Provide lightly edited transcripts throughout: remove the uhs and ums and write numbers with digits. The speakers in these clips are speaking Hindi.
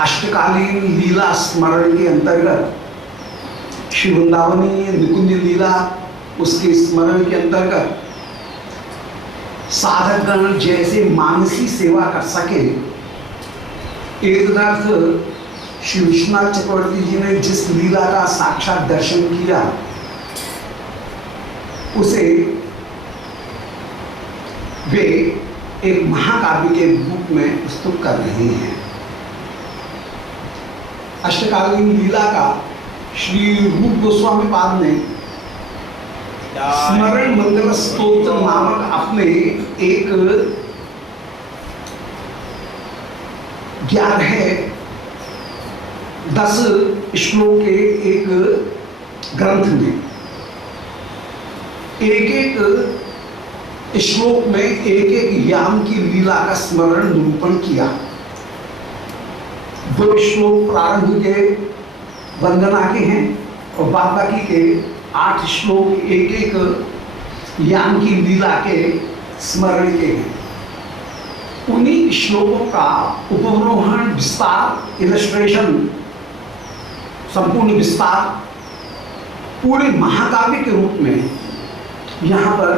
अष्टकालीन लीला स्मरण के अंतर्गत श्री वृंदावनी निकुंज लीला उसके स्मरण के अंतर्गत साधकगण जैसे मानसी सेवा कर सके, एक तरफ श्री विश्वनाथ चक्रवर्ती जी ने जिस लीला का साक्षात दर्शन किया उसे वे एक महाकाव्य के रूप में प्रस्तुत कर रहे हैं। अष्टकालीन लीला का श्री रूप गोस्वामी पाद ने स्मरण मंगल स्तोत्र नामक अपने एक 10 श्लोक के एक ग्रंथ में एक श्लोक में एक याम की लीला का स्मरण निरूपण किया। 2 श्लोक प्रारंभ के वंदना के हैं और बाकी के 8 श्लोक एक याम की लीला के स्मरण के हैं। उन्हीं श्लोकों का उपरोहण विस्तार, इलस्ट्रेशन, संपूर्ण विस्तार पूरे महाकाव्य के रूप में यहाँ पर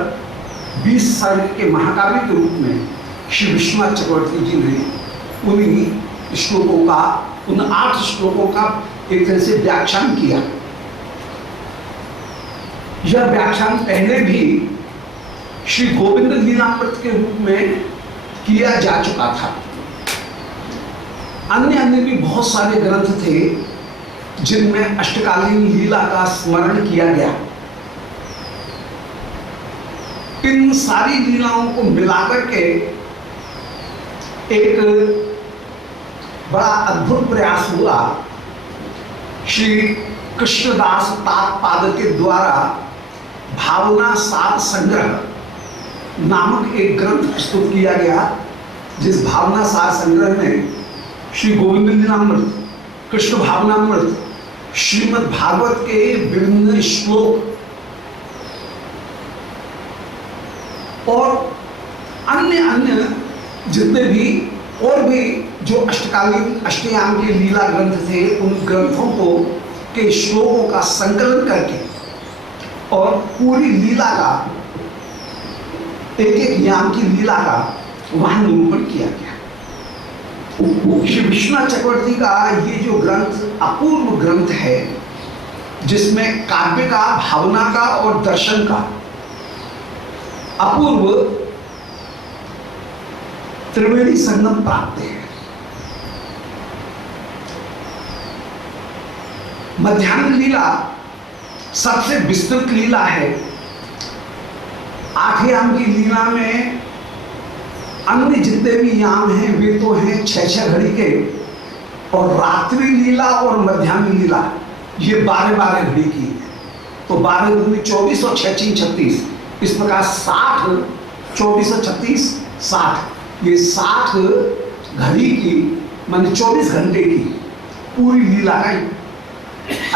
20 सर्ग के महाकाव्य के रूप में श्री विश्वनाथ चक्रवर्ती जी ने उन्हीं श्लोकों का, उन 8 श्लोकों का एक तरह से व्याख्यान किया। यह व्याख्यान पहले भी श्री गोविंद लीलामृत के रूप में किया जा चुका था। अन्य भी बहुत सारे ग्रंथ थे जिनमें अष्टकालीन लीला का स्मरण किया गया। इन सारी लीलाओं को मिलाकर के एक बड़ा अद्भुत प्रयास हुआ श्री कृष्णदास तात्पाद के द्वारा भावना सार संग्रह नामक एक ग्रंथ प्रस्तुत किया गया, जिस भावना सार संग्रह में श्री गोविंद लीलामृत, कृष्ण भावनामृत, श्रीमद् भागवत के विभिन्न श्लोक और अन्य जितने भी और भी जो अष्टकालीन अष्टयाम के लीला ग्रंथ थे, उन ग्रंथों को के श्लोकों का संकलन करके और पूरी लीला का एक याम की लीला का वहां निरूपण किया गया। श्री विश्वनाथ चक्रवर्ती का ये जो ग्रंथ अपूर्व ग्रंथ है, जिसमें काव्य का, भावना का और दर्शन का अपूर्व त्रिवेणी संगम प्राप्त है। मध्याह्न लीला सबसे विस्तृत लीला है। 8 याम की लीला में अन्य जितने भी याम हैं वे तो हैं 6 घड़ी के, और रात्रि लीला और मध्याह्न लीला ये 12 घड़ी की है। तो 12 दूनी 24 और 6 3 36, इस प्रकार 60, 24 और 36 60, ये 60 घड़ी की मान 24 घंटे की पूरी लीला का,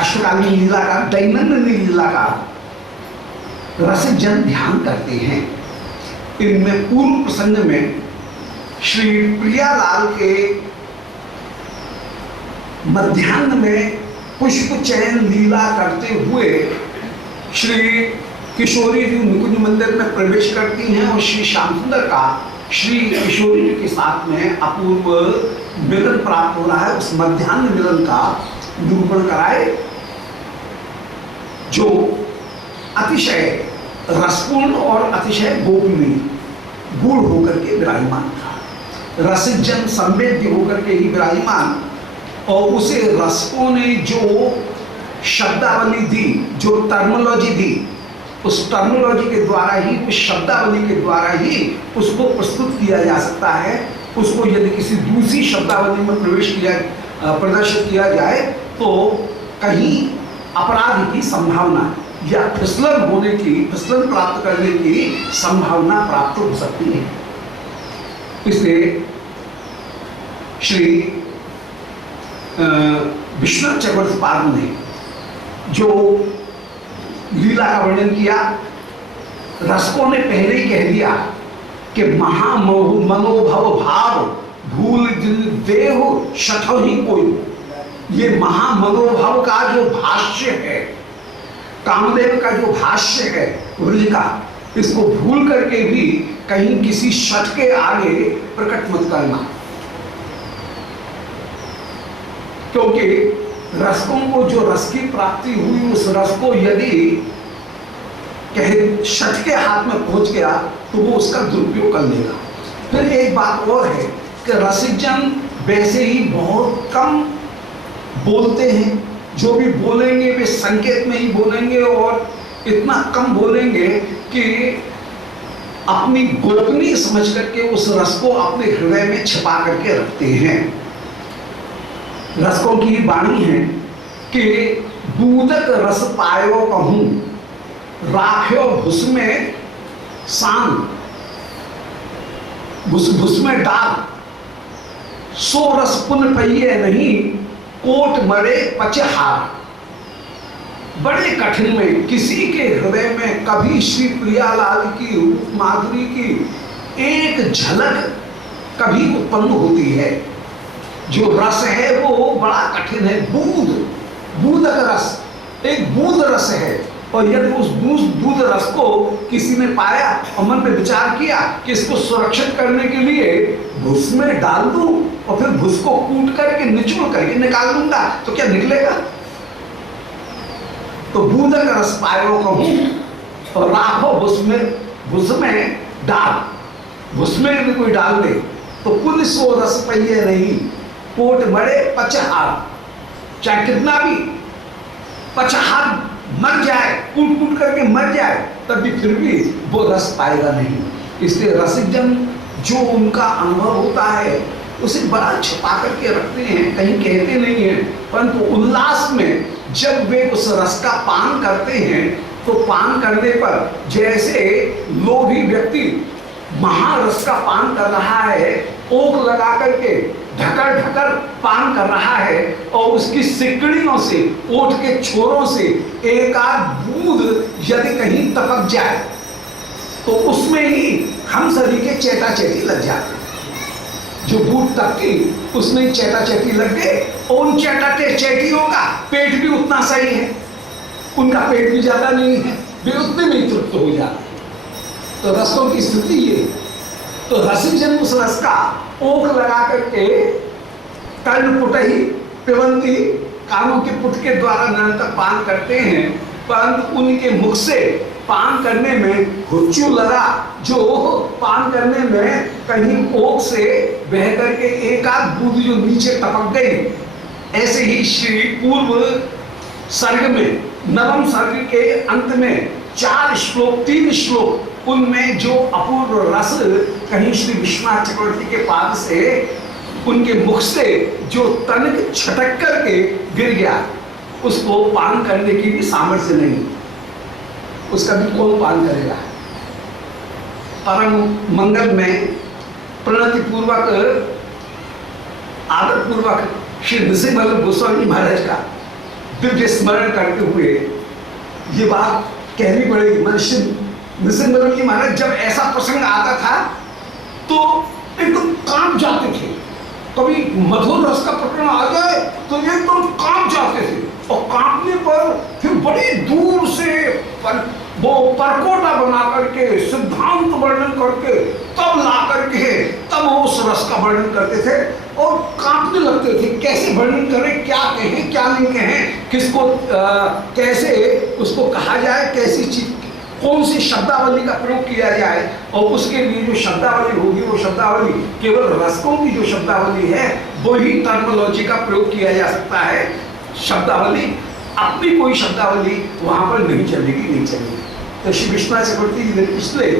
अष्टकालीन लीला का, दैनंदिन लीला का रसिक जन ध्यान करते हैं। इनमें पूर्व प्रसंग में श्री प्रियालाल के मध्याह्न में पुष्प चयन लीला करते हुए श्री किशोरी जी निकुंज मंदिर में प्रवेश करती हैं और श्री श्याम सुंदर का श्री किशोरी जी के साथ में अपूर्व मिलन प्राप्त हो रहा है। उस मध्याह्न मिलन का निरूपण कराए जो अतिशय रसपूर्ण और अतिशय गोपनीय गूढ़ होकर के विराजमान था, रसिक जन संवेद्य होकर के ही विराजमान। और उसे रसकों ने जो शब्दावली दी, जो टर्मिनोलॉजी दी, उस टर्मिनोलॉजी के द्वारा ही, उस शब्दावली के द्वारा ही उसको प्रस्तुत किया जा सकता है। उसको यदि किसी दूसरी शब्दावली में प्रदर्शित किया जाए तो कहीं अपराध की संभावना या फिसलन होने की, फिसलन प्राप्त करने की संभावना प्राप्त हो सकती है। इसलिए श्री विश्वनाथ चक्रवर्ती पाद ने जो लीला का वर्णन किया, रसकों ने पहले ही कह दिया कि महामनोभव भाव भूल दिल देहो शठो ही कोई। ये महामनोभव का जो भाष्य है, कामदेव का जो भाष्य है ब्रज का, इसको भूल करके भी कहीं किसी शठ के आगे प्रकट मत करना, क्योंकि रसकों को जो रस की प्राप्ति हुई उस रस को यदि कहे शठ के हाथ में पहुंच गया तो वो उसका दुरुपयोग कर लेगा। फिर एक बात और है कि रसिकजन वैसे ही बहुत कम बोलते हैं, जो भी बोलेंगे वे संकेत में ही बोलेंगे और इतना कम बोलेंगे कि अपनी गोपनीय समझ करके उस रस को अपने हृदय में छिपा करके रखते हैं। रसकों की वाणी है कि दूधक रस पायो कहूं राख्यो भुस में सान, भुस में डाल सो रस पुन पहिए नहीं कोट मरे पचहार। बड़े कठिन में किसी के हृदय में कभी श्री प्रियालाल की रूप माधुरी की एक झलक कभी उत्पन्न होती है। जो रस है वो बड़ा कठिन है, बूंद का रस, एक बूंद रस है, और यदि उस दूध रस को किसी ने पाया और मन पे विचार किया कि इसको सुरक्षित करने के लिए भुस में डाल दूं और फिर भुस को कूट करके निचोड़ करके निकाल दूंगा तो क्या निकलेगा? तो बूंद का रस पायो कहूं और राखो भुस में डाल, भुस में यदि कोई डाल दे तो कुल सो रस पहिए नहीं कोट मरे पचहार। चाहे कितना भी पचहार मर जाए, कूट कूट करके मर जाए, तब भी फिर भी वो रस पाएगा नहीं। इसलिए रसिकजन जो उनका अनुभव होता है उसे बड़ा छिपा करके रखते हैं, कहीं कहते नहीं हैं, परंतु उल्लास में जब वे उस रस का पान करते हैं तो पान करने पर जैसे लोभी व्यक्ति महारस का पान कर रहा है, ओक लगा करके ढकर ढकर पान कर रहा है और उसकी सिकड़ियों से, ओठ के छोरों से एक आध बूंद यदि कहीं टपक जाए तो उसमें ही हम सभी के चेता चेती लग जाते हैं। जो बूंद टपकी उसमें चेता चेती लग गए और उन चेता चेतियों का पेट भी उतना सही है, उनका पेट भी ज्यादा नहीं है, वे उतने में ही तृप्त हो जाते हैं। तो रसों की स्थिति ये, तो रसिकजन उस रस का ओक लगा करके कर्ण पुटही पिबंती, कानों के पुट के द्वारा निरंतर पान करते हैं, परंतु उनके मुख से पान करने में हुच्चू लगा, जो पान करने में कहीं ओक से बह करके एक आध बूंद जो नीचे टपक गई। ऐसे ही श्री पूर्व सर्ग में नवम सर्ग के अंत में 4 श्लोक 3 श्लोक, उनमें जो अपूर्व रस कहीं श्री विश्वनाथ चक्रवर्ती के पाद से, उनके मुख से जो तनिक छटक करके गिर गया, उसको पान करने की भी सामर्थ्य नहीं, उसका भी कौन पान करेगा? परम मंगल में प्रणति पूर्वक आदर पूर्वक श्री नृसिंह गोस्वामी महाराज का दिव्य स्मरण करते हुए ये बात कहनी पड़ेगी। मनुष्य नृसिंह जी महाराज जब ऐसा प्रसंग आता था तो एकदम कांप जाते थे, कभी मधुर रस का प्रकरण आ जाए तो एकदम कांप जाते थे, और कांपने पर फिर बड़ी दूर से वो परकोटा बना करके सिद्धांत वर्णन करके तब ला करके तब उस रस का वर्णन करते थे और कांपने लगते थे। कैसे वर्णन करें, क्या कहें क्या नहीं कहें, किसको कैसे उसको कहा जाए, कैसी चीज कौन सी शब्दावली का प्रयोग किया जाए, और उसके लिए जो शब्दावली होगी वो शब्दावली केवल रसकों की जो शब्दावली है वही टर्मिनोलॉजी का प्रयोग किया जा सकता है। शब्दावली अपनी कोई शब्दावली वहां पर नहीं चलेगी, नहीं चलेगी। तो श्री विश्वनाथ चक्रवर्ती जी ने पिछले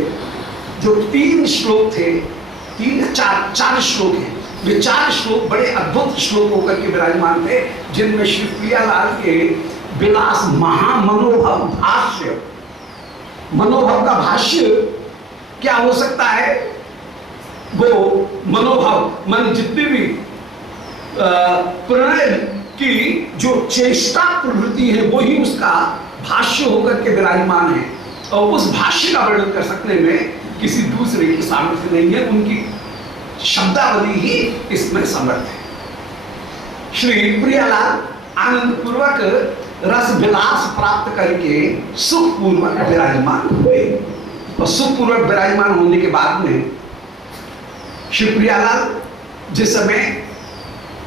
जो 3 श्लोक थे, 4 श्लोक हैं, वे 4 श्लोक बड़े अद्भुत श्लोक होकर के विराजमान थे, जिनमें श्री प्रियालाल के विलास महामनोभव भाष्य, मनोभव का भाष्य क्या हो सकता है? वो मनोभव मन जितने भी प्रणय की जो चेष्टा प्रवृत्ति है वो ही उसका भाष्य होकर के विराजमान है, और उस भाष्य का वर्णन कर सकने में किसी दूसरे की सामर्थ्य नहीं है। उनकी शब्दावली ही इसमें समर्थ है। श्री प्रियालाल आनंद पूर्वक रस विलास प्राप्त करके सुखपूर्वक विराजमान हुए और सुखपूर्वक विराजमान होने के बाद में श्री प्रियालाल जिस समय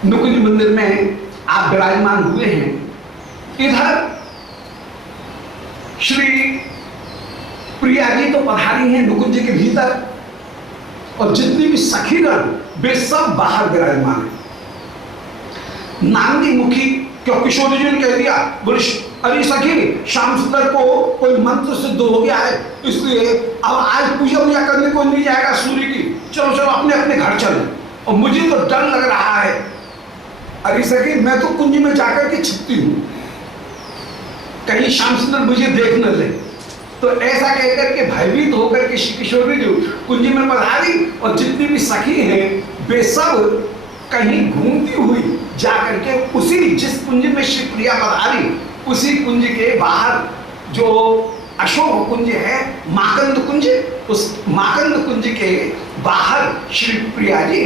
नुकुंज मंदिर में आप विराजमान हुए हैं, इधर श्री प्रिया जी तो पधारी हैं नुकुंज के भीतर और जितनी भी सखीगण वे सब बाहर विराजमान हैं। नांदी मुखी क्यों किशोरी जी ने कह दिया, बोले अरे सखी श्याम सुंदर को कोई मंत्र सिद्ध हो गया है, इसलिए अब आज पूजा वूजा करने को नहीं जाएगा सूर्य की, चलो चलो अपने अपने घर चलो। और मुझे तो डर लग रहा है, अरे सखी मैं तो कुंज में जाकर के छिपती हूं, कहीं श्याम सुंदर मुझे देख न ले। तो ऐसा कहकर के भयभीत होकर के श्री किशोरी जी कुंज में पधारी और जितनी भी सखी हैं वे सब कहीं घूमती हुई जाकर के उसी जिस कुंज में श्री प्रिया पधारी उसी कुंज के बाहर जो अशोक कुंज है, माकंद कुंज, उस माकंद कुंज के बाहर श्री प्रिया जी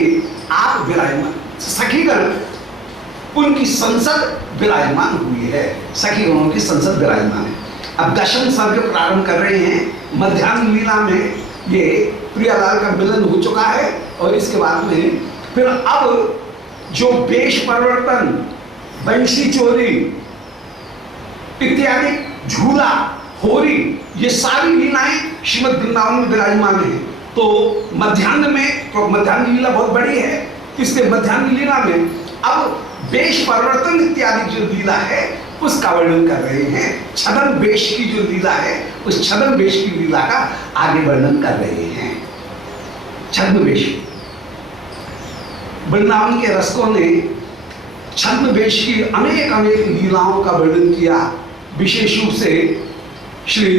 आप विराजमान, सखीगण उनकी संसद विराजमान हुई है, सखीगणों की संसद विराजमान है। अब दशम सर्ग प्रारंभ कर रहे हैं। मध्याह्न लीला में ये प्रियालाल का मिलन हो चुका है और इसके बाद में फिर अब जो वेश परिवर्तन, बंशी चोरी इत्यादि, झूला, होरी, ये सारी लीलाएं श्रीमद् वृंदावन में विराजमान है। तो मध्याह्न में, तो मध्याह्न लीला बहुत बड़ी है, इसलिए मध्याह्न लीला में अब वेश परिवर्तन इत्यादि जो लीला है उसका वर्णन कर रहे हैं। छदन वेश की जो लीला है उस छदन वेश की लीला का आगे वर्णन कर रहे हैं। छद्म वेश, वृंदावन के रसकों ने छद्म वेश की अनेक अनेक लीलाओं का वर्णन किया। विशेष रूप से श्री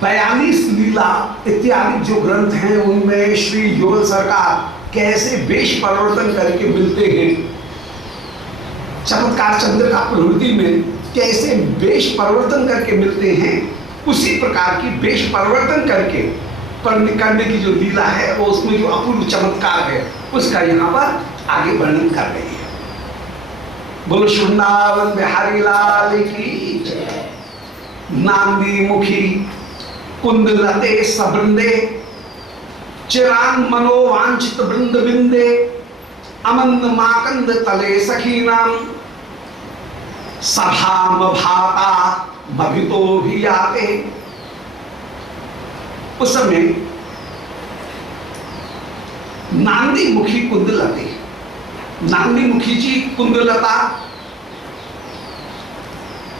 42 लीला इत्यादि जो ग्रंथ हैं उनमें श्री युगल सरकार कैसे वेश परिवर्तन करके मिलते हैं, चमत्कार चंद्र का प्रवृत्ति में कैसे वेश परिवर्तन करके मिलते हैं, उसी प्रकार की वेश परिवर्तन करके करने की जो लीला है वो उसमें जो अपूर्व चमत्कार है उसका यहाँ पर आगे वर्णन कर रही है। बोलो वृंदावन बिहारी लाल की जय। नांदी मुखी कुंदलते सबृंदे चिरान मनोवांछित वृंद बिंदे अमंद माकंद तले सखीनाम सभाम भाता भवितो भी आते। उस समय नांदी मुखी कुंदलते, नांदी मुखी जी कुंदलता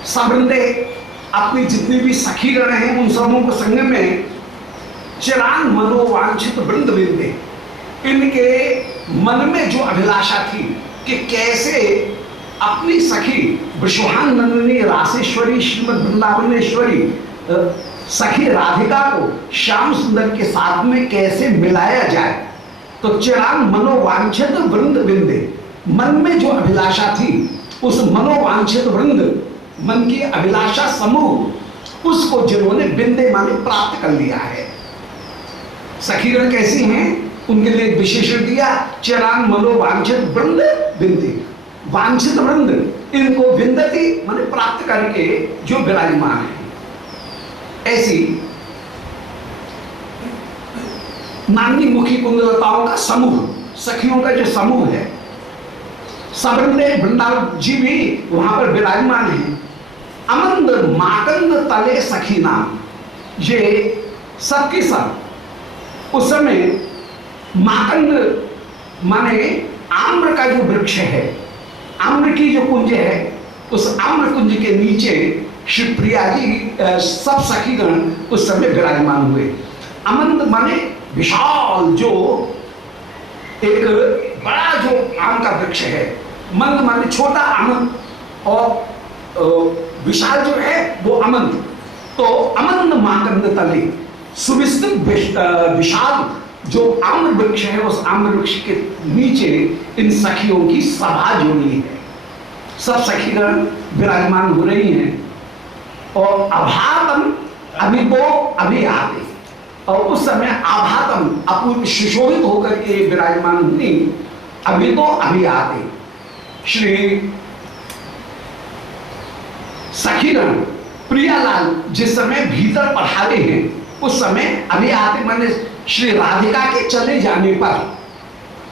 सबृंदे अपनी जितनी भी सखीगण हैं उन सबों को संग में चिरान मनोवांछित वृंद बिंदे, इनके मन में जो अभिलाषा थी कि कैसे अपनी सखी विश्वान नंदिनी रासेश्वरी श्रीमद् वृंदावनेश्वरी सखी राधिका को श्याम सुंदर के साथ में कैसे मिलाया जाए। तो चिरान मनोवांछित वृंद बिंदे, मन में जो अभिलाषा थी उस मनोवांछित वृंद, मन की अभिलाषा समूह, उसको जिन्होंने बिंदे माने प्राप्त कर लिया है। सखीगण कैसी हैं उनके लिए विशेषण दिया, चिरान मनोवांछित वृंद बिंदे, वांछित वृंद इनको विंदती माने प्राप्त करके जो विराजमान है। ऐसी नांदी मुखी कुंदलताओं का समूह, सखियों का जो समूह है, सबृंदे वृंदावन जी भी वहां पर विराजमान है। अमंद माकंद तले सखी नाम, ये सबके सब उस समय माकंद माने आम्र का जो वृक्ष है, आम्र की जो कुंज है, उस आम्र कुंज के नीचे श्री प्रिया जी सब सखीगण उस समय विराजमान हुए। अमंद माने विशाल, जो एक बड़ा जो आम का वृक्ष है, मंद माने छोटा आमंद और विशाल जो है वो अमंद। तो अमंद माकंद तले सुविस्तृत विशाल जो आम्र वृक्ष है, उस आम्र वृक्ष के नीचे इन सखियों की सभा जोड़ी है। सब सखीगण विराजमान हो रही हैं और अभातम अभी वो अभी आते, और उस समय आभातम अपूर्व सुशोभित होकर के विराजमान हुई। अभी तो अभी आते श्री सखीगण प्रियालाल जिस समय भीतर पढ़ाते हैं उस समय अभी आते, माने श्री राधिका के चले जाने पर,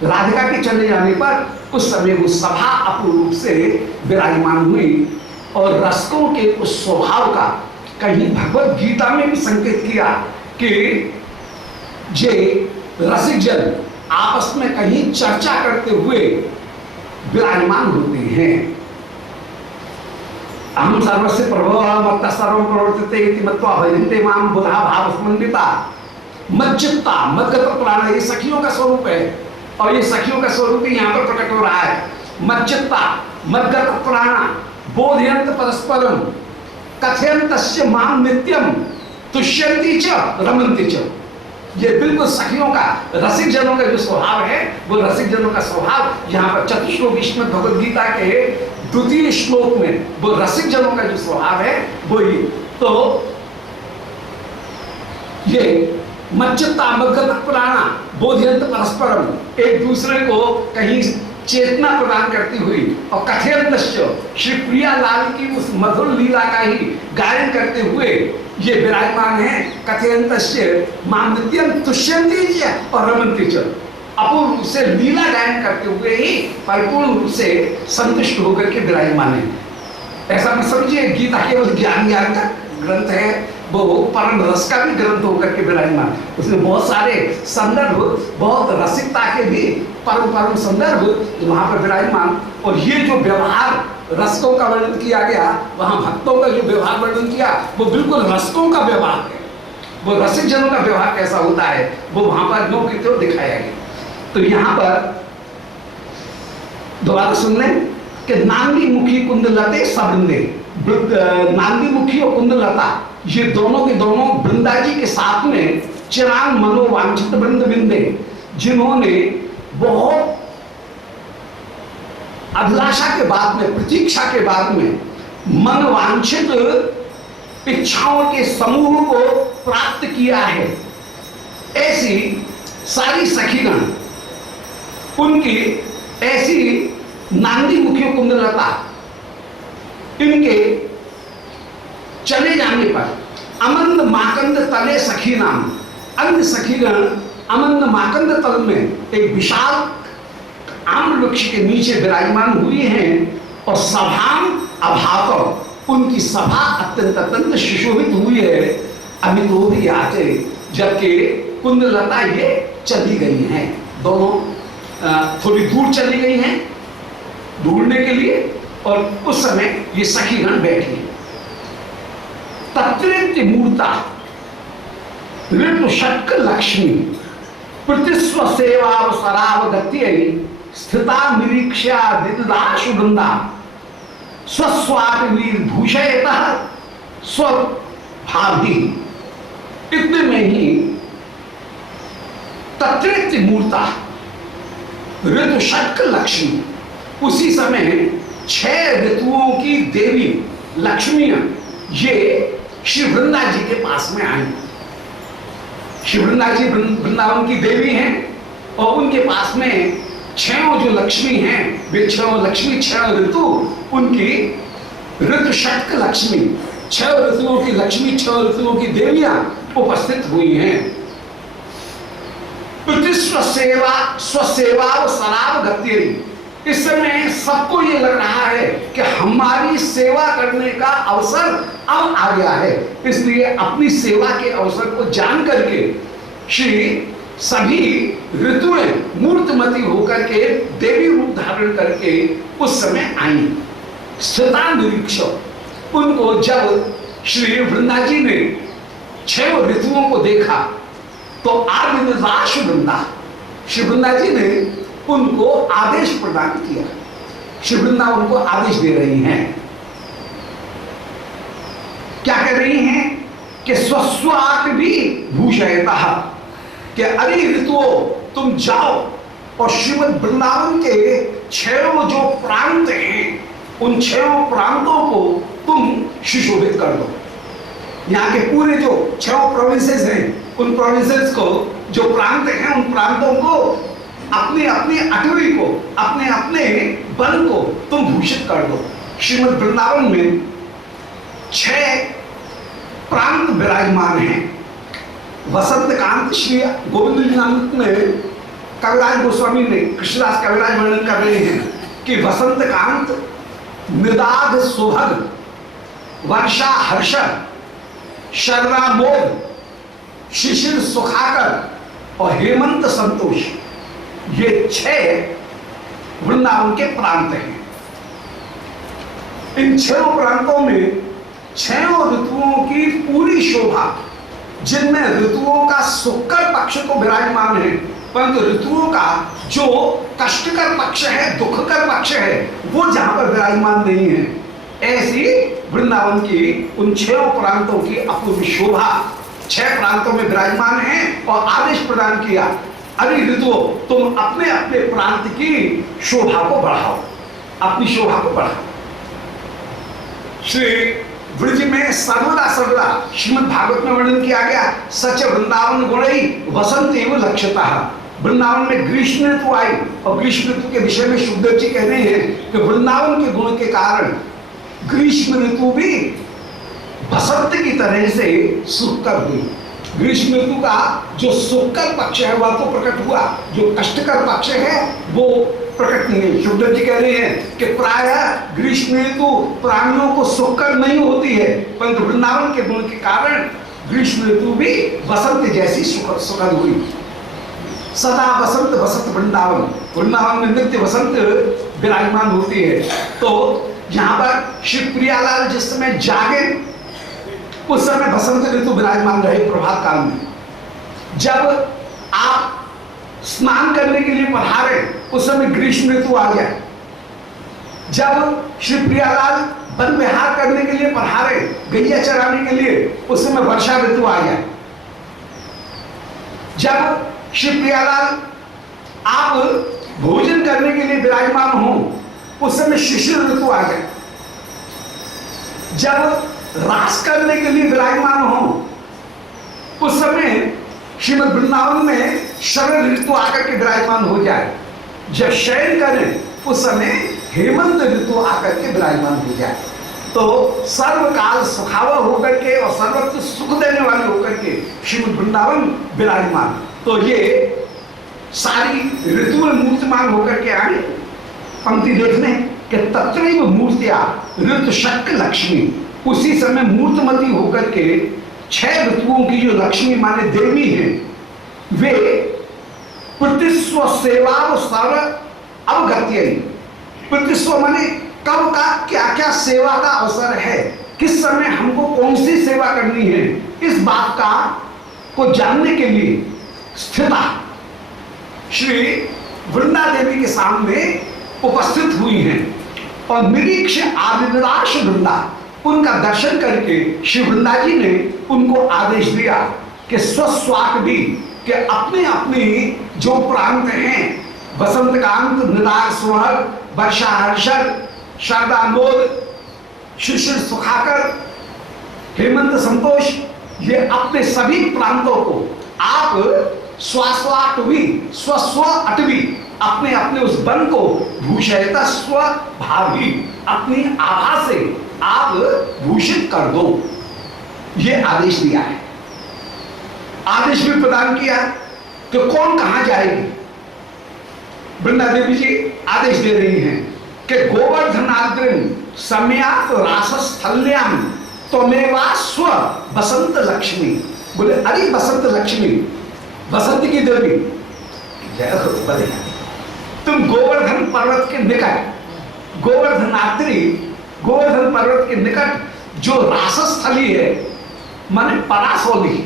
राधिका के चले जाने पर उस समय वो सभा अपूर्व रूप से विराजमान हुई। और रसकों के उस स्वभाव का कहीं भगवत गीता में भी संकेत किया कि जे रसिक जन आपस में कहीं चर्चा करते हुए विराजमान होते हैं। हम सर्वस्य प्रभव सर्व प्रवर्तिते इति मत्वा भजन्ते माम बुधा भाव स्मंदिता मज्जिता मद्गत प्राण, ये सखियों का स्वरूप है और ये सखियों का स्वरूप ही यहाँ पर प्रकट हो रहा है। मज्जिता मद्गत प्राण बोधयंत परस्परम कथयंतस्य माम नित्यम तुष्यन्ति च रमन्ति च। ये बिल्कुल सखियों का, रसिक जनों का जो स्वभाव है वो रसिक जनों का स्वभाव यहाँ पर चतुश्लोक श्रीमद् भगवद गीता के द्वितीय श्लोक में वो रसिक जनों का जो स्वभाव है वो ही। तो ये मज्जिता मद्गत प्राणा बोधयंत परस्परम, एक दूसरे को कहीं चेतना प्रदान करती हुई और कथयंतस्य श्री प्रियालाल की उस मधुर लीला का ही गायन करते हुए ये विराजमान है। कथयंतस्य माम नित्यम तुष्यन्ति च और रमन्ति च, अपूर्ण रूप से लीला गायन करते हुए ही परिपूर्ण रूप से संतुष्ट होकर के विराजमान है। ऐसा मत समझिए गीता केवल ज्ञान ज्ञान का ग्रंथ है, वो परम रस का भी ग्रंथ होकर के विराजमान। उसमें बहुत सारे संदर्भ, बहुत रसिकता के भी परम परम संदर्भ वहां पर विराजमान। और ये जो व्यवहार रसकों का वर्णन किया गया, वहां भक्तों का जो व्यवहार वर्णन किया वो बिल्कुल रसकों का व्यवहार है। वो रसिक जनों का व्यवहार कैसा होता है वो वहां पर नो की तो दिखाया गया। तो यहाँ पर दोबारा सुन लें कि नांदी मुखी कुंदलते सबृंदे, नांदी मुखी और कुंदलता ये दोनों के दोनों वृंदा जी के साथ में चिराग मनोवांछित वृंद बिंदे, जिन्होंने बहुत अभिलाषा के बाद में, प्रतीक्षा के बाद में मनवांछित इच्छाओं के समूह को प्राप्त किया है, ऐसी सारी सखीगण उनकी ऐसी नांदी मुखी कुंदलता इनके चले जाने पर अमंद माकंद तले सखी नाम, अन्य सखीगण अमंद माकंद तल में एक विशाल आम वृक्ष के नीचे विराजमान हुई हैं और सभाम अभाव, उनकी सभा अत्यंत अत्यंत सुशोभित हुई है। अभी तो भी आते जबकि कुंदलता ये चली गई हैं, दोनों थोड़ी दूर चली गई हैं ढूंढने के लिए, और उस समय ये सखीगण बैठी। तत्रेत्य मूर्ता ऋतु षट्क लक्ष्मी प्रतिस्व सेवावसरावगत्यै स्थिता निरीक्षा दिदाशु वृंदा स्वस्वापवीर भूषयतः स्वभावी। इतने में ही तत्रेत्य मूर्ता ऋतु षट्क लक्ष्मी, उसी समय 6 ऋतुओं की देवी लक्ष्मियां ये श्री वृंदा जी के पास में आई। श्री वृंदा जी वृंदावन की देवी हैं और उनके पास में 6 जो लक्ष्मी हैं वे 6 लक्ष्मी, 6 ऋतु उनकी ऋतु षट्क लक्ष्मी, 6 ऋतुओं की लक्ष्मी, 6 ऋतुओं की देवियां उपस्थित हुई हैं। स्वसेवा सराव गति, इस समय सबको ये लग रहा है कि हमारी सेवा करने का अवसर अब आ गया है, इसलिए अपनी सेवा के अवसर को जान करके श्री सभी ऋतुएं मूर्तमती होकर के देवी रूप धारण करके उस समय आई। स्थिता निरीक्ष, उनको जब श्री वृंदा जी ने 6 ऋतुओं को देखा तो आदिनिदाश वृंदा, श्री वृंदा जी ने उनको आदेश प्रदान किया। श्री वृंदा उनको आदेश दे रही हैं, क्या कह रही हैं कि स्वस्वात भी भूषयता, कि अरे ऋतुओं तुम जाओ और श्रीमद् वृंदावन के 6 जो प्रांत हैं उन 6 प्रांतों को तुम सुशोभित कर दो। यहाँ के पूरे जो 6 प्रोविंसेस हैं उन प्रोविंसेस को, जो प्रांत हैं, उन प्रांतों को, अपने अपने अटवी को, अपने अपने वन को तुम भूषित कर दो। श्रीमद् वृंदावन में 6 प्रांत विराजमान हैं। वसंत कांत श्री गोविंद लीलामृत में कविराज गोस्वामी ने, कृष्णदास कविराज वर्णन कर रहे हैं कि वसंत कांत निदाद सुभग, वर्षा हर्ष, शर्रा मोद, शिशिर सुखाकर और हेमंत संतोष, ये 6 वृंदावन के प्रांत हैं। इन 6 प्रांतों में 6 ऋतुओं की पूरी शोभा, जिनमें ऋतुओं का सुखकर पक्ष तो विराजमान है, परंतु ऋतुओं का जो कष्टकर पक्ष है, दुखकर पक्ष है, वो जहां पर विराजमान नहीं है। ऐसी वृंदावन की उन 6 प्रांतों की अपूर्व शोभा 6 प्रांतों में विराजमान है और आदेश प्रदान किया, अरे ऋतुओं तुम अपने अपने प्रांत की शोभा को बढ़ाओ, अपनी शोभा को बढ़ाओ। श्री ब्रज में सर्वदा सर्वदा श्रीमद् भागवत में वर्णन किया गया, सच वृंदावन गुणई वसंत एवं लक्ष्यता। वृंदावन में ग्रीष्म ऋतु आई और ग्रीष्म ऋतु के विषय में सुखदेव जी कह रहे हैं कि वृंदावन के गुण के कारण ग्रीष्म ऋतु भी बसंत की तरह से सुखकर हुई। ग्रीष्म ऋतु का जो सुखकर पक्ष है वह तो प्रकट हुआ, जो कष्टकर पक्ष है वो प्रकट नहीं है। सुखदेव जी कह रहे हैं कि प्रायः ग्रीष्म ऋतु प्राणियों को सुखकर नहीं होती है, परंतु वृंदावन के गुण के कारण ग्रीष्म ऋतु भी बसंत जैसी सुखद हुई। सदा बसंत बसंत वृंदावन, वृंदावन में नित्य बसंत विराजमान होती है। तो यहाँ पर श्री प्रियालाल जिस समय जागे उस समय बसंत ऋतु विराजमान रहे प्रभात काल में। जब आप स्नान करने के लिए पधारे उस समय ग्रीष्म ऋतु आ गया। जब श्री प्रियालाल वन विहार करने के लिए पधारे गैया चराने के लिए उस समय वर्षा ऋतु आ गया। जब श्री प्रियालाल आप भोजन करने के लिए विराजमान हो उस समय शिशिर ऋतु आ गया। जब रास करने के लिए विराजमान हो उस समय श्रीमद् वृंदावन में शरद ऋतु आकर के विराजमान हो जाए। जब शयन करें उस समय हेमंत ऋतु आकर के विराजमान हो जाए। तो सर्वकाल सुखावा होकर के और सर्वत्र सुख देने वाले होकर के श्रीमद् वृंदावन विराजमान। तो ये सारी ऋतु में मूर्तिमान होकर के आए। पंक्ति देखने कि तत्रैव मूर्तिया ऋतु शक् लक्ष्मी, उसी समय मूर्तमती होकर के 6 ऋतुओं की जो लक्ष्मी माने देवी हैं वे प्रतिस्व सेवा सर्व अवगत्य। प्रतिस्व माने कब का क्या क्या सेवा का अवसर है, किस समय हमको कौन सी सेवा करनी है, इस बात का को जानने के लिए स्थिता श्री वृंदा देवी के सामने उपस्थित हुई हैं और निरीक्ष आदिनिराश वृंदा, उनका दर्शन करके श्री वृंदा जी ने उनको आदेश दिया कि स्वस्वाक भी कि अपने अपने जो प्रांत हैं बसंत कांत, निदार सुहाग, वर्षा हर्षद, शरदामोद, शिशिर सुखाकर, हेमंत संतोष, ये अपने सभी प्रांतों को आप स्वस्वाटवी स्वस्व अटवी अपने अपने उस वन को भूषयता स्वभावी अपनी आभा से आप भूषित कर दो, ये आदेश दिया है। आदेश भी प्रदान किया कि कौन कहां जाएगी। वृंदा देवी जी आदेश दे रही हैं कि गोवर्धनाद्रिम सम्यात रासस्थल्याम त्वमेवा स्व बसंत लक्ष्मी। बोले अरे बसंत लक्ष्मी, बसंत की देवी, तुम गोवर्धन पर्वत के निकट, गोवर्धनाद्रि गोवर्धन पर्वत के निकट जो रासस्थली है माने परासोली,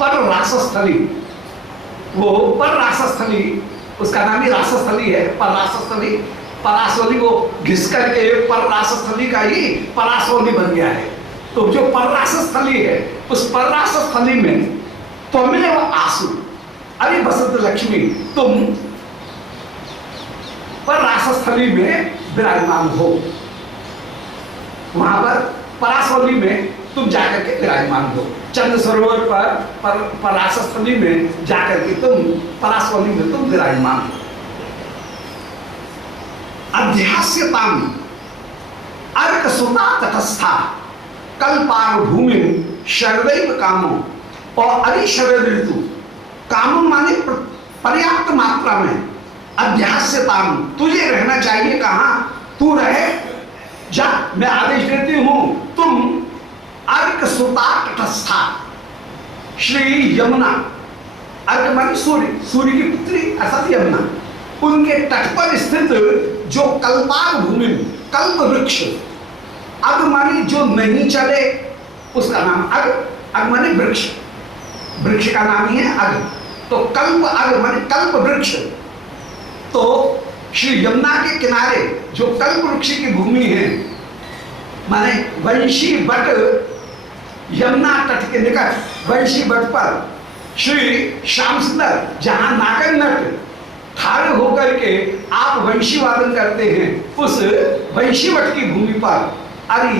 पर रासस्थली, वो पर रासस्थली, उसका नाम ही रासस्थली है। पर रासस्थली, परासोली को घिस करके पर रासस्थली का ही परासोली बन गया है। तो जो पर रासस्थली है उस पर रासस्थली में त्वमेव आसु, अरे बसंत लक्ष्मी तुम पर रासस्थली में विराजमान हो, वहां पर परासोली में तुम जाकर के विराजमान हो। चंद्र सरोवर पर परासस्थली में जाकर के तुम परासवली में तुम विराजमान हो। अध्यास्यताम अर्क सुता तटस्था कल्पार भूमि शरदैव कामो, और अरि शरद ऋतु, कामो माने पर्याप्त मात्रा में, अध्यास्यताम तुझे रहना चाहिए, कहां तू रहे, जा मैं आदेश देती हूं, तुम अर्क सुता तटस्था, श्री यमुना, अर्क माने सूर्य, सूर्य की पुत्री अर्थात यमुना, उनके तट पर स्थित जो कल्पार भूमि, कल्प वृक्ष, अग माने जो नहीं चले उसका नाम अग, अग माने वृक्ष, वृक्ष का नाम ही है अग, तो कल्प अग माने कल्प वृक्ष। तो श्री यमुना के किनारे जो कल्प वृक्ष की भूमि है, माने वंशी बट, यमुना तट के निकट वंशी बट पर श्री श्याम सुंदर, जहां नागर नट खड़े होकर के आप वंशी वादन करते हैं, उस वंशी वट की भूमि पर अरे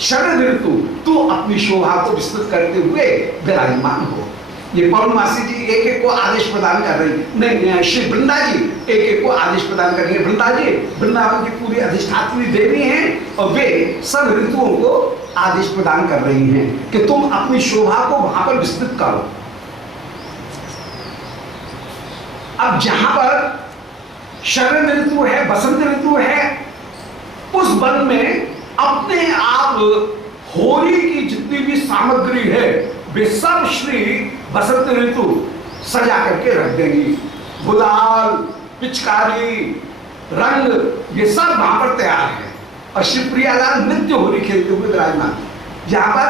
शरद ऋतु तू अपनी शोभा को विस्तृत करते हुए विराजमान हो। ये पौर्णमासी जी एक एक को आदेश प्रदान कर रही है, नहीं श्री वृंदा जी एक एक को आदेश प्रदान कर रही है। वृंदा जी वृंदावन की पूरी अधिष्ठात्री देवी हैं और वे सब ऋतुओं को आदेश प्रदान कर रही हैं कि तुम अपनी शोभा को वहां पर विस्तृत करो। अब जहां पर शरद ऋतु है, बसंत ऋतु है, उस वन में अपने आप होली की जितनी भी सामग्री है वे सब श्री बसंत ऋतु सजा करके रख देंगी। गुलाल, पिचकारी, रंग, ये सब वहां पर तैयार है। और श्री प्रियालाल नित्य होली खेलते हुए विराजमान, जहां पर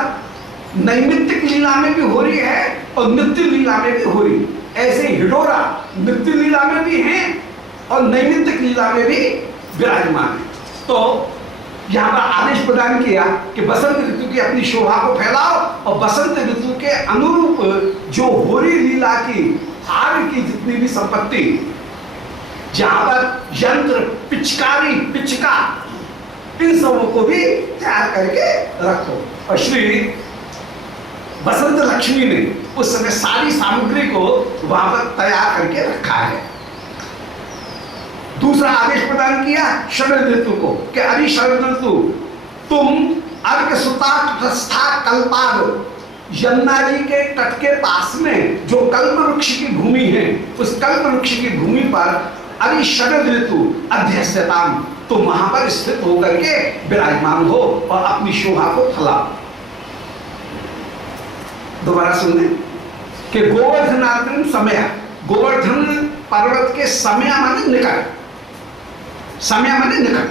नैमित्तिक लीला में भी हो रही है और नित्य लीला में भी हो रही, ऐसे हिडोरा नित्य लीला में भी है और नैमित्तिक लीला में भी विराजमान है। तो यहाँ पर आदेश प्रदान किया कि बसंत ऋतु की अपनी शोभा को फैलाओ और बसंत ऋतु के अनुरूप जो होली लीला की हार की जितनी भी संपत्ति, जहां पर यंत्र, पिचकारी, पिचका, इन सबों को भी तैयार करके रखो। और श्री बसंत लक्ष्मी ने उस समय सारी सामग्री को वहां पर तैयार करके रखा है। दूसरा आदेश प्रदान किया शरद ऋतु को कि अरे शरद ऋतु तुम अर्क सुता तटस्था कल्पाग, यमुना जी के तट के पास में जो कल्प वृक्ष की भूमि है, उस कल्प वृक्ष की भूमि पर अरे शरद ऋतु अध्यस्यताम, तुम वहां पर स्थित होकर के विराजमान हो और अपनी शोभा को फैलाओ। दोबारा सुनने कि गोवर्धनाद्रिम समय, गोवर्धन पर्वत के समय माने निकट, समय माने निकट,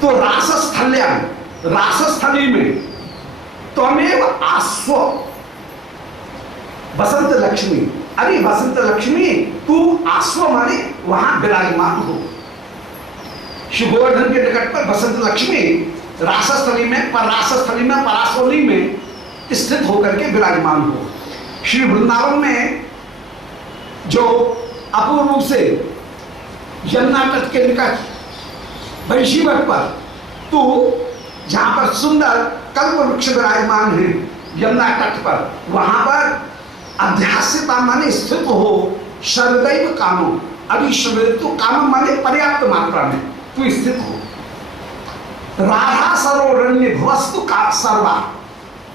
तो रासस्थल्यां, रासस्थली में त्वमेव आस्व बसंत लक्ष्मी, अरे बसंत लक्ष्मी तू आस्व माने वहां विराजमान हो। श्री गोवर्धन के निकट पर बसंत लक्ष्मी रासस्थली में, रासस्थली में परासोली में स्थित होकर के विराजमान हो। श्री वृंदावन में जो अपूर्ण रूप से यमुना तट के निकट वंशीवट पर तो जहां पर सुंदर कल्प वृक्ष विराजमान है यमुना तट पर, वहां पर अध्यास्यता माने स्थित हो, शरदैव कामो, अभी शरद तो काम माने पर्याप्त मात्रा में तू स्थित हो। राधा सरोवरण्य भवस्तु का सर्वा,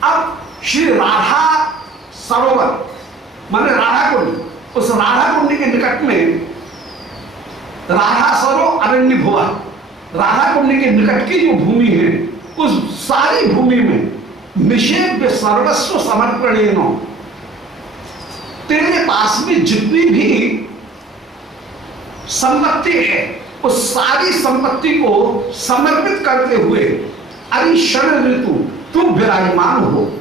अब श्री राधा सरोवर माने राधा कुंड, उस राधा कुंड के निकट में राधा सरो अरण्य भुआ, राधा कुंड के निकट की जो भूमि है उस सारी भूमि में निषेध सर्वस्व समर्पणेनो, तेरे पास में जितनी भी संपत्ति है उस सारी संपत्ति को समर्पित करते हुए अरे शरद ऋतु तू विराजमान हो।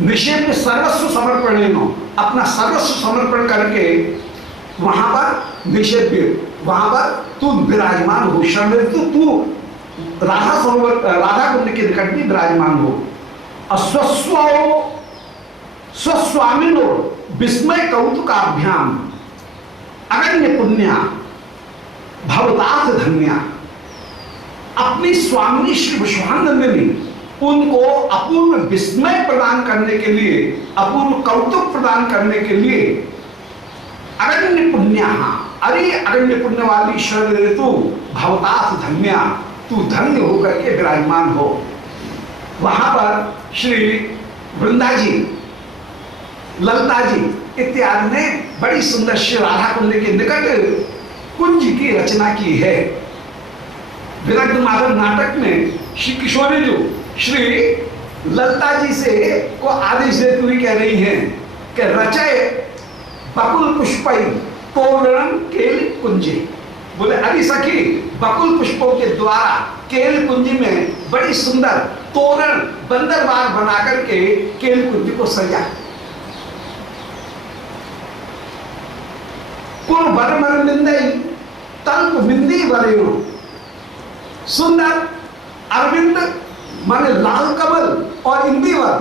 निषेध सर्वस्व समर्पणेनो, अपना सर्वस्व समर्पण करके वहां पर निषेध, वहां पर तू विराजमान हो। शरद ऋतु तू राधा सरोवर, राधा कुंड के निकट भी विराजमान हो। स्वस्वामिनो विस्मय कौतुकाभ्याम अगण्य पुण्या भवतार्थ धन्या, अपनी स्वामिनी श्री विश्वानंदिनी उनको अपूर्व विस्मय प्रदान करने के लिए, अपूर्व कौतुक प्रदान करने के लिए अरण्य पुण्या, अरे अरण्य पुण्य वाली शरद ऋतु भवताथ धन्या, तू धन्य होकर के विराजमान हो। वहां पर श्री वृंदा जी, ललता जी इत्यादि ने बड़ी सुंदर श्री राधा कुंड के निकट कुंज की रचना की है। विरग्ध माधव नाटक में श्री किशोरी जो श्री ललता जी से को आदेश देती हुई कह रही हैं कि रचय बकुल पुष्पई तोरण केल कुंजे। बोले अरे सखी, बकुल पुष्पों के द्वारा केल कुंज में बड़ी सुंदर तोरण बंदरवार बना करके केल कुंज को सजा। कुल वर मर निंदई तल्प बिंदी वरेणु, सुंदर अरविंद माने लाल कमल और इंदिवर